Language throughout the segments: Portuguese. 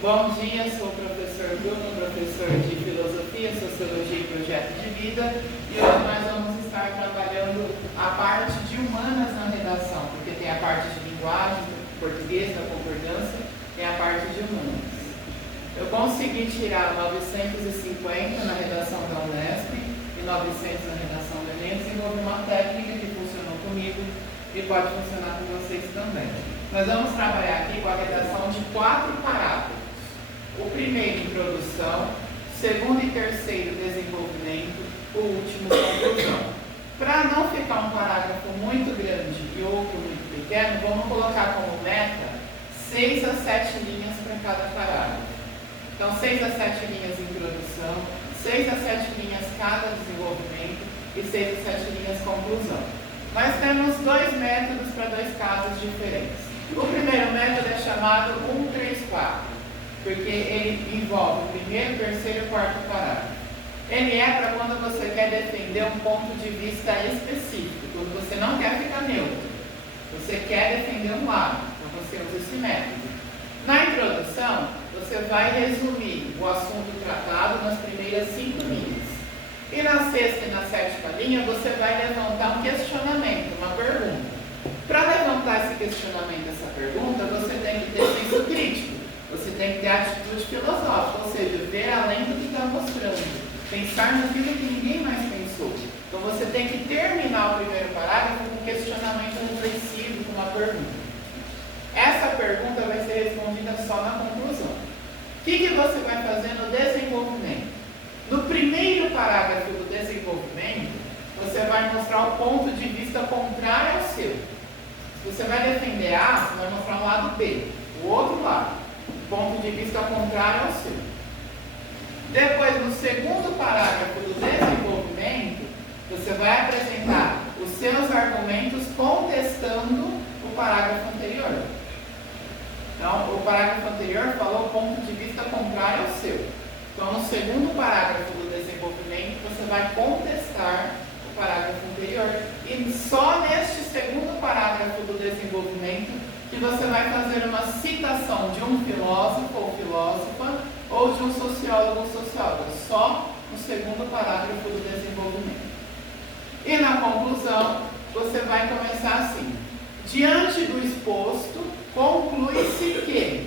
Bom dia, sou o professor Bruno, professor de Filosofia, Sociologia e Projeto de Vida, e hoje nós vamos estar trabalhando a parte de humanas na redação, porque tem a parte de linguagem, português, da concordância, tem a parte de humanas. Eu consegui tirar 950 na redação da Unesp e 900 na redação do Enem, desenvolvi uma técnica que funcionou comigo e pode funcionar com vocês também. Nós vamos trabalhar aqui com a redação de 4 parágrafos. O primeiro, introdução, segundo e terceiro, desenvolvimento, o último, conclusão. Para não ficar um parágrafo muito grande e outro muito pequeno, vamos colocar como meta 6 a 7 linhas para cada parágrafo. Então, 6 a 7 linhas introdução, 6 a 7 linhas cada desenvolvimento e 6 a 7 linhas conclusão. Nós temos 2 métodos para 2 casos diferentes. O primeiro método é chamado 1, 3, 4. Porque ele envolve o primeiro, terceiro e quarto parágrafo. Ele é para quando você quer defender um ponto de vista específico, quando você não quer ficar neutro, você quer defender um lado, então você usa esse método. Na introdução, você vai resumir o assunto tratado nas primeiras 5 linhas. E na sexta e na sétima linha, você vai levantar um questionamento, uma pergunta. Para levantar esse questionamento, essa pergunta, você tem que ter senso crítico. Você tem que ter atitude filosófica, ou seja, ver além do que está mostrando, pensar naquilo que ninguém mais pensou. Então você tem que terminar o primeiro parágrafo com um questionamento reflexivo, com uma pergunta. Essa pergunta vai ser respondida só na conclusão. O que você vai fazer no desenvolvimento? No primeiro parágrafo do desenvolvimento, você vai mostrar o ponto de vista contrário ao seu. Se você vai defender A, você vai mostrar o lado B, o outro lado. Ponto de vista contrário ao seu. Depois, no segundo parágrafo do desenvolvimento, você vai apresentar os seus argumentos contestando o parágrafo anterior. Então, o parágrafo anterior falou ponto de vista contrário ao seu. Então, no segundo parágrafo do desenvolvimento, você vai contestar o parágrafo anterior. E só neste segundo parágrafo do desenvolvimento que você vai fazer uma citação de um filósofo ou filósofa ou de um sociólogo ou socióloga, só no segundo parágrafo do desenvolvimento. E na conclusão, você vai começar assim: diante do exposto, conclui-se que,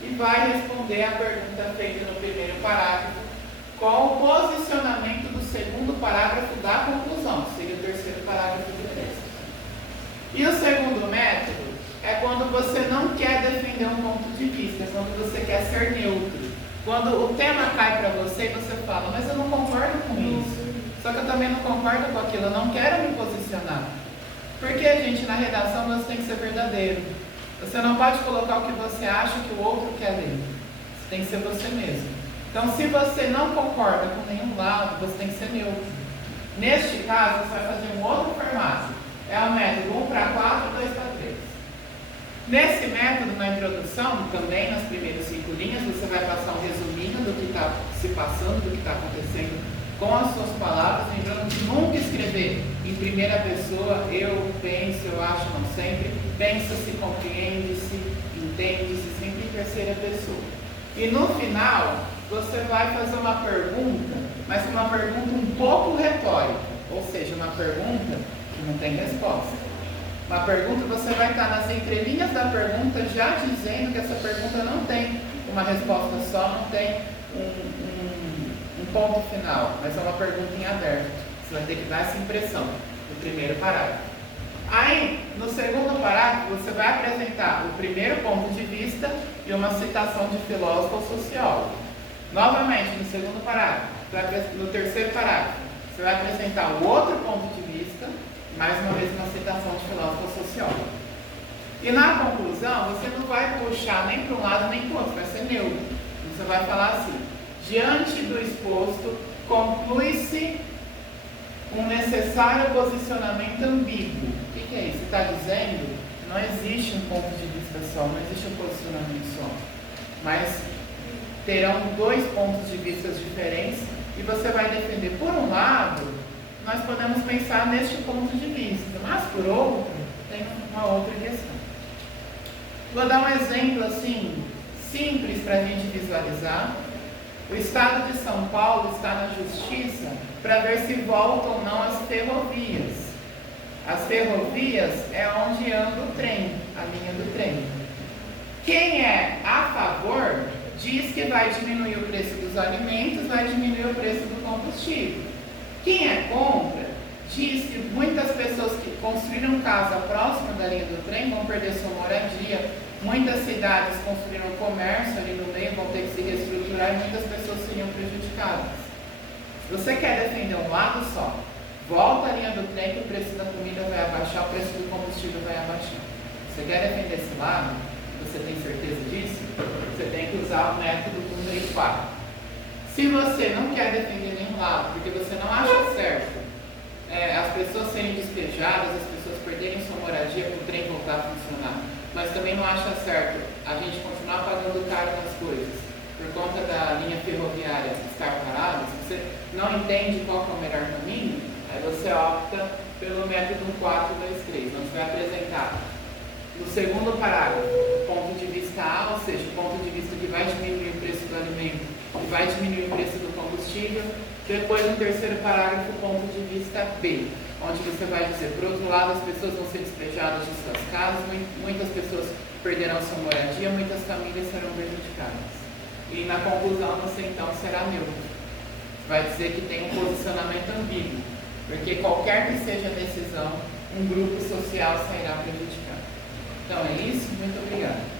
e vai responder a pergunta feita no primeiro parágrafo, qual o posicionamento do segundo parágrafo da conclusão, que seria o terceiro parágrafo do texto. E o segundo método é quando você não quer defender um ponto de vista, é quando você quer ser neutro. Quando o tema cai para você e você fala, mas eu não concordo com isso, só que eu também não concordo com aquilo, eu não quero me posicionar. Porque, gente, na redação você tem que ser verdadeiro. Você não pode colocar o que você acha que o outro quer ler. Você tem que ser você mesmo. Então, se você não concorda com nenhum lado, você tem que ser neutro. Neste caso, você vai fazer um outro formato. É o método 1 para 4, 2 para 3. Nesse método, na introdução, também nas primeiras 5 linhas, você vai passar um resuminho do que está se passando, do que está acontecendo com as suas palavras, lembrando de nunca escrever em primeira pessoa, eu penso, eu acho, não sempre, pensa-se, compreende-se, entende-se, sempre em terceira pessoa. E no final, você vai fazer uma pergunta, mas uma pergunta um pouco retórica, ou seja, uma pergunta que não tem resposta. Uma pergunta, você vai estar nas entrelinhas da pergunta já dizendo que essa pergunta não tem uma resposta só, não tem um ponto final, mas é uma pergunta em aberto. Você vai ter que dar essa impressão no primeiro parágrafo. Aí, no segundo parágrafo, você vai apresentar o primeiro ponto de vista e uma citação de filósofo ou sociólogo. Novamente, no segundo parágrafo, no terceiro parágrafo, você vai apresentar o outro ponto de vista, mais uma vez uma citação de filósofo ou sociólogo. E na conclusão, você não vai puxar nem para um lado nem para o outro, vai ser neutro. Você vai falar assim: diante do exposto, conclui-se um necessário posicionamento ambíguo. O que é isso? Você está dizendo que não existe um ponto de vista só, não existe um posicionamento só, mas terão 2 pontos de vista diferentes e você vai defender por um lado. Nós podemos pensar neste ponto de vista, mas por outro, tem uma outra questão. Vou dar um exemplo assim, simples para a gente visualizar. O Estado de São Paulo está na justiça para ver se voltam ou não as ferrovias. As ferrovias é onde anda o trem, a linha do trem. Quem é a favor diz que vai diminuir o preço dos alimentos, vai diminuir o preço do combustível. Quem é contra diz que muitas pessoas que construíram casa próxima da linha do trem vão perder sua moradia, muitas cidades construíram comércio ali no meio, vão ter que se reestruturar e muitas pessoas seriam prejudicadas. Se você quer defender um lado só, volta a linha do trem que o preço da comida vai abaixar, o preço do combustível vai abaixar. Se você quer defender esse lado, você tem certeza disso? Você tem que usar o método 1, 3, 4. Se você não quer defender nenhum lado, porque você não acha certo as pessoas serem despejadas, as pessoas perderem sua moradia para o trem voltar a funcionar, mas também não acha certo a gente continuar pagando caro nas coisas por conta da linha ferroviária estar parada, se você não entende qual é o melhor caminho, aí você opta pelo método 4, 2, 3. Onde vai apresentar no segundo parágrafo o ponto de vista A, ou seja, o ponto de vista que vai diminuir o preço do alimento e vai diminuir o preço do combustível. Depois, no terceiro parágrafo, o ponto de vista B, onde você vai dizer, por outro lado, as pessoas vão ser despejadas de suas casas, muitas pessoas perderão sua moradia, muitas famílias serão prejudicadas. E na conclusão, você então será neutro. Vai dizer que tem um posicionamento ambíguo, porque qualquer que seja a decisão, um grupo social sairá prejudicado. Então é isso, muito obrigado.